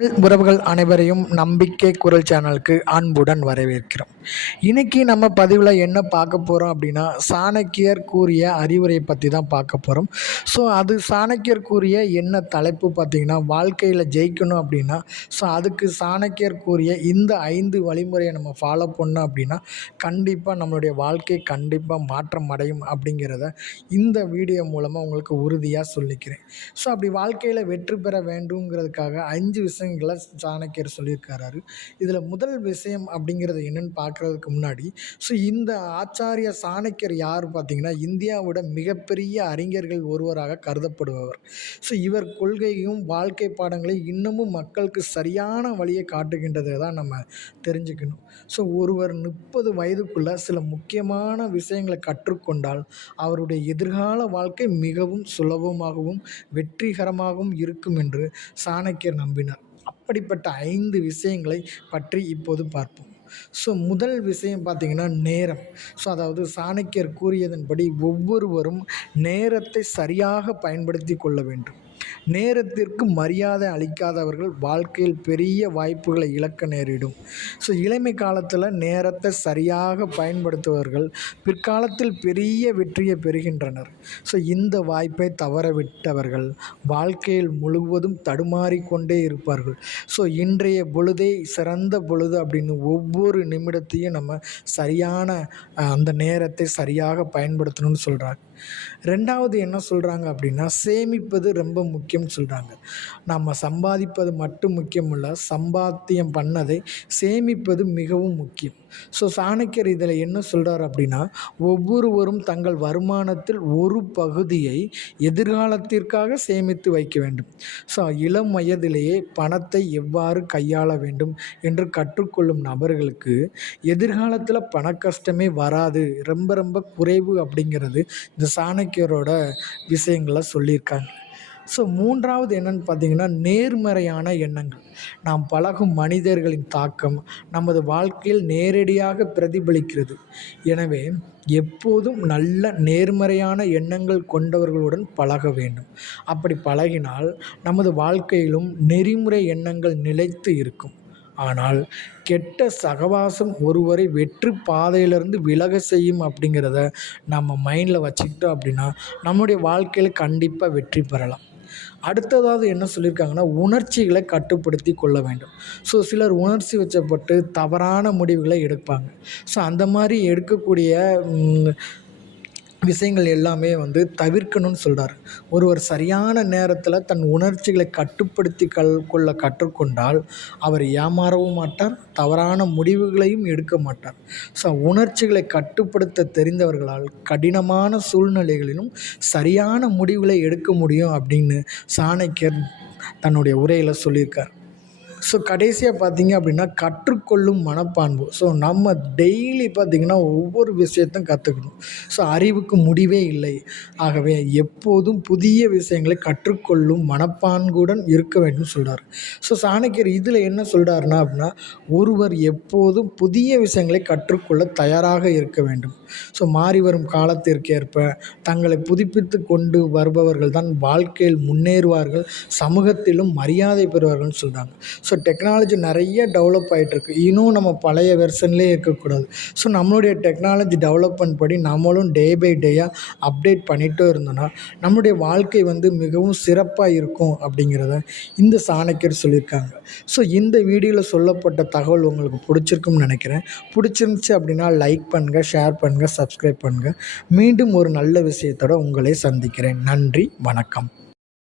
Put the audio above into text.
உறவுகள் அனைவரையும் நம்பிக்கை குரல் சேனலுக்கு அன்புடன் வரவேற்கிறோம். இன்னைக்கு நம்ம பதிவில் என்ன பார்க்க போகிறோம் அப்படின்னா, சாணக்கியர் கூறிய அறிவுரை பற்றி தான் பார்க்க போகிறோம். அது சாணக்கியர் கூறிய என்ன தலைப்பு பார்த்தீங்கன்னா, வாழ்க்கையில் ஜெயிக்கணும் அப்படின்னா அதுக்கு சாணக்கியர் கூறிய இந்த 5 வழிமுறையை நம்ம ஃபாலோ பண்ணோம் அப்படின்னா கண்டிப்பாக நம்மளுடைய வாழ்க்கை கண்டிப்பாக மாற்றம் அடையும் அப்படிங்கிறத இந்த வீடியோ மூலமாக உங்களுக்கு உறுதியாக சொல்லிக்கிறேன். அப்படி வாழ்க்கையில் வெற்றி பெற வேண்டுங்கிறதுக்காக 5 விஷயங்களை சாணக்கியர் சொல்லியிருக்காரு. இதில் முதல் விஷயம் அப்படிங்கிறது என்னன்னு பார்க்குறதுக்கு முன்னாடி இந்த ஆச்சாரிய சாணக்கியர் யார் பார்த்தீங்கன்னா, இந்தியாவோட மிகப்பெரிய அறிஞர்கள் ஒருவராக கருதப்படுபவர். இவர் கொள்கையும் வாழ்க்கை பாடங்களையும் இன்னமும் மக்களுக்கு சரியான வழியை காட்டுகின்றதை தான் நம்ம தெரிஞ்சுக்கணும். ஒருவர் 30 வயதுக்குள்ள சில முக்கியமான விஷயங்களை கற்றுக்கொண்டால் அவருடைய எதிர்கால வாழ்க்கை மிகவும் சுலபமாகவும் வெற்றிகரமாகவும் இருக்கும் என்று சாணக்கியர் நம்பினார். அப்படிப்பட்ட 5 விஷயங்களை பற்றி இப்போது பார்ப்போம். முதல் விஷயம் பார்த்தீங்கன்னா நேரம். அதாவது சாணக்கியர் கூறியதன்படி ஒவ்வொருவரும் நேரத்தை சரியாக பயன்படுத்தி கொள்ள வேண்டும். நேரத்திற்கு மரியாதை அளிக்காதவர்கள் வாழ்க்கையில் பெரிய வாய்ப்புகளை இழக்க நேரிடும். இளமை காலத்தில் நேரத்தை சரியாக பயன்படுத்துபவர்கள் பிற்காலத்தில் பெரிய வெற்றியை பெறுகின்றனர். இந்த வாய்ப்பை தவறவிட்டவர்கள் வாழ்க்கையில் முழுவதும் தடுமாறிக்கொண்டே இருப்பார்கள். இன்றைய பொழுதே சிறந்த பொழுது அப்படின்னு ஒவ்வொரு நிமிடத்தையும் நம்ம சரியான அந்த நேரத்தை சரியாக பயன்படுத்தணும்னு சொல்கிறாங்க. 2வது என்ன சொல்கிறாங்க அப்படின்னா, சேமிப்பது ரொம்ப முக்கியம்னு சொல்கிறாங்க. நம்ம சம்பாதிப்பது மட்டும் முக்கியம் இல்லை, சம்பாத்தியம் பண்ணதை சேமிப்பது மிகவும் முக்கியம். சாணக்கியர் இதில் என்ன சொல்கிறார் அப்படின்னா, ஒவ்வொருவரும் தங்கள் வருமானத்தில் ஒரு பகுதியை எதிர்காலத்திற்காக சேமித்து வைக்க வேண்டும். இளம் வயதிலேயே பணத்தை எவ்வாறு கையாள வேண்டும் என்று கற்றுக்கொள்ளும் நபர்களுக்கு எதிர்காலத்தில் பண கஷ்டமே வராது, ரொம்ப ரொம்ப குறைவு அப்படிங்கிறது இந்த சாணக்கியரோட விஷயங்களை சொல்லியிருக்காங்க. 3வது என்னன்னு பார்த்தீங்கன்னா, நேர்மறையான எண்ணங்கள். நாம் பழகும் மனிதர்களின் தாக்கம் நமது வாழ்க்கையில் நேரடியாக பிரதிபலிக்கிறது. எனவே எப்போதும் நல்ல நேர்மறையான எண்ணங்கள் கொண்டவர்களுடன் பழக வேண்டும். அப்படி பழகினால் நமது வாழ்க்கையிலும் நெறிமுறை எண்ணங்கள் நிலைத்து இருக்கும். ஆனால் கெட்ட சகவாசம் ஒருவரை வெற்றி பாதையிலிருந்து விலக செய்யும் அப்படிங்கிறத நம்ம மைண்டில் வச்சுக்கிட்டோம் அப்படின்னா நம்முடைய வாழ்க்கையில் கண்டிப்பாக வெற்றி பெறலாம். அடுத்ததாவது என்ன சொல்லியிருக்காங்கன்னா, உணர்ச்சிகளை கட்டுப்படுத்தி கொள்ள வேண்டும். சிலர் உணர்ச்சி வசப்பட்டு தவறான முடிவுகளை எடுப்பாங்க. அந்த மாதிரி எடுக்கக்கூடிய விஷயங்கள் எல்லாமே தவிர்க்கணும்னு சொல்கிறார். ஒருவர் சரியான நேரத்தில் தன் உணர்ச்சிகளை கட்டுப்படுத்தி கொள்ள கற்றுக்கொண்டால் அவர் ஏமாறவும் மாட்டார், தவறான முடிவுகளையும் எடுக்க மாட்டார். உணர்ச்சிகளை கட்டுப்படுத்த தெரிந்தவர்களால் கடினமான சூழ்நிலைகளிலும் சரியான முடிவுகளை எடுக்க முடியும் அப்படின்னு சாணக்கியர் தன்னுடைய உரையில் சொல்லியிருக்கார். கடைசியாக பார்த்தீங்க அப்படின்னா, கற்றுக்கொள்ளும் மனப்பான்பு. நம்ம டெய்லி பார்த்திங்கன்னா ஒவ்வொரு விஷயத்தையும் கற்றுக்கணும். அறிவுக்கு முடிவே இல்லை. ஆகவே எப்போதும் புதிய விஷயங்களை கற்றுக்கொள்ளும் மனப்பான்குடன் இருக்க வேண்டும் சொல்கிறார். சாணக்கியர் இதில் என்ன சொல்கிறாருன்னா அப்படின்னா, ஒருவர் எப்போதும் புதிய விஷயங்களை கற்றுக்கொள்ள தயாராக இருக்க வேண்டும். மாறி வரும் காலத்திற்கேற்ப தங்களை புதுப்பித்து கொண்டு வருபவர்கள் தான் வாழ்க்கையில் முன்னேறுவார்கள், சமூகத்திலும் மரியாதை பெறுவார்கள்னு சொல்கிறாங்க. டெக்னாலஜி நிறைய டெவலப் ஆகிட்டுருக்கு. இன்னும் நம்ம பழைய வெர்ஷன்லேயே இருக்கக்கூடாது. நம்மளுடைய டெக்னாலஜி டெவலப்மெண்ட் படி நம்மளும் டே பை டேயாக அப்டேட் பண்ணிகிட்டே இருந்தோன்னா நம்மளுடைய வாழ்க்கை மிகவும் சிறப்பாக இருக்கும் அப்படிங்கிறத இந்த சாணக்கியர் சொல்லியிருக்காங்க. இந்த வீடியோவில் சொல்லப்பட்ட தகவல் உங்களுக்கு பிடிச்சிருக்கும்னு நினைக்கிறேன். பிடிச்சிருந்துச்சு அப்படின்னா லைக் பண்ணுங்கள், ஷேர் பண்ணுங்கள், சப்ஸ்கிரைப் பண்ணுங்கள். மீண்டும் ஒரு நல்ல விஷயத்தோடு உங்களை சந்திக்கிறேன். நன்றி, வணக்கம்.